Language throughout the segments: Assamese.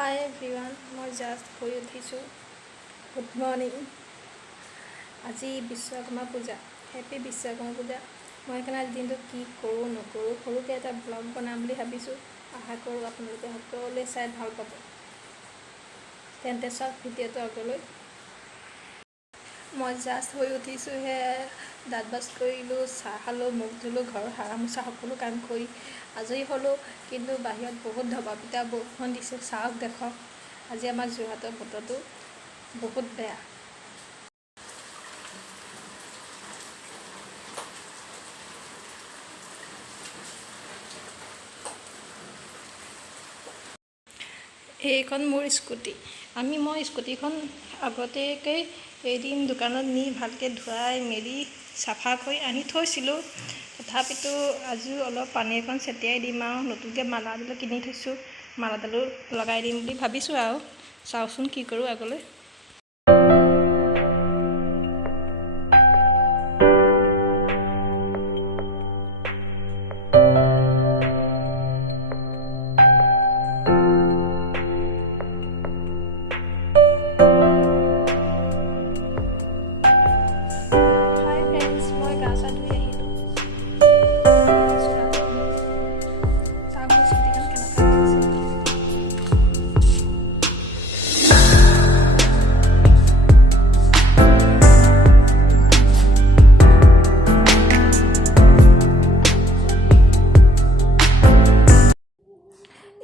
Hi everyone, মই জাষ্ট শুই উঠিছোঁ। Good morning. আজি বিশ্বকৰ্মা পূজা। হেপী বিশ্বকৰ্মা পূজা। মই সেইকাৰণে আজি দিনটো কি কৰোঁ নকৰোঁ সৰুকৈ এটা ব্লগ বনাম বুলি ভাবিছোঁ। আশা কৰোঁ আপোনালোকে সকলোৱে চাই ভাল পাব। তেন্তে চাওক ভিডিঅ'টো আগলৈ। মই জাষ্ট শুই উঠিছোঁহে, দাঁত ব্ৰাছ কৰিলোঁ, চাহ খালোঁ, মুখ ধুলোঁ, ঘৰ সাৰা মোচা সকলো কাম কৰি আজৰি হ'লোঁ। কিন্তু বাহিৰত বহুত ধবা পিটা বৰষুণ দিছে। চাওক দেখক, আজি আমাৰ যোৰহাটৰ বতৰটো বহুত বেয়া। এইখন মোৰ স্কুটি। মই স্কুটিখন আগতীয়াকৈ এদিন দোকানত নি ভালকৈ ধুৱাই মেলি চাফা কৰি আনি থৈছিলোঁ। তথাপিতো আজিও অলপ পানী অকণ ছটিয়াই দিম আৰু নতুনকৈ মালাডালো কিনি থৈছোঁ। মালাডালো লগাই দিম বুলি ভাবিছোঁ আৰু চাওঁচোন কি কৰোঁ আগলৈ।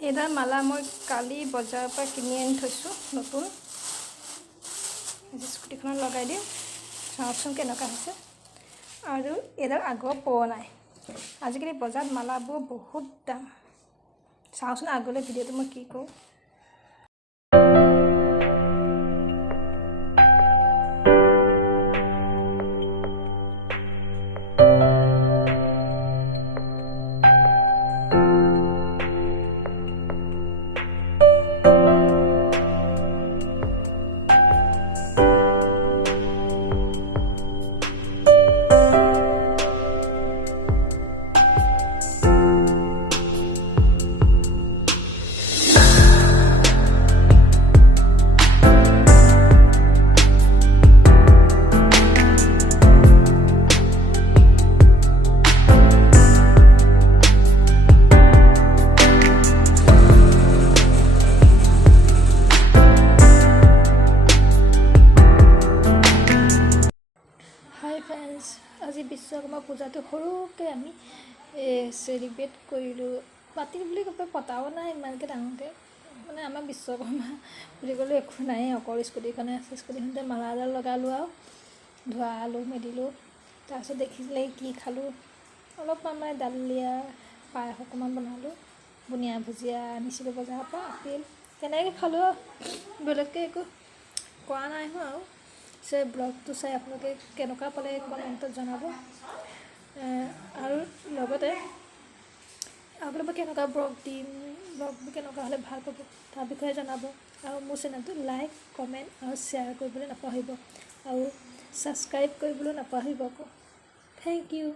এইডাল মালা মই কালি বজাৰৰ পৰা কিনি আনি থৈছোঁ নতুন। স্কুটিখনত লগাই দিম, চাওকচোন কেনেকুৱা হৈছে। আৰু এইডাল আগৰ পুৰণাই। আজিকালি বজাৰত মালাবোৰ বহুত দাম। চাওকচোন আগলৈ ভিডিঅ'টো মই কি কৰোঁ। হাই ফ্ৰেণ্ডছ, আজি বিশ্বকৰ্মা পূজাটো সৰুকৈ আমি চেলিব্ৰেট কৰিলোঁ। পাতিম বুলি পতাও নাই ইমানকৈ ডাঙৰকৈ। আমাৰ বিশ্বকৰ্মা বুলি ক'লে একো নাই, অকল স্কুটিখনে আছে। স্কুটিখনতে মালা এডাল লগালোঁ আৰু ধোৱালোঁ মেলিলোঁ। তাৰপিছত দেখিছিলে কি খালোঁ, অলপমান দালিয়া পায়স অকণমান বনালোঁ। বুনিয়া ভুজিয়া আনিছিলোঁ বজাৰৰ পৰা, আপেল তেনেকৈ খালোঁ আৰু বেলেগকৈ একো কৰা নাই আৰু। ব্লগটো চাই আপোনালোকে কেনেকুৱা পালে কমেণ্টত জনাব। আৰু লগতে আপোনালোকে কেনেকুৱা ব্লগবোৰ কেনেকুৱা হ'লে ভাল পাব তাৰ বিষয়ে জনাব। আৰু মোৰ চেনেলটো লাইক কমেণ্ট আৰু শ্বেয়াৰ কৰিবলৈ নাপাহৰিব, আৰু ছাবস্ক্ৰাইব কৰিবলৈ নাপাহৰিব আকৌ। Thank U.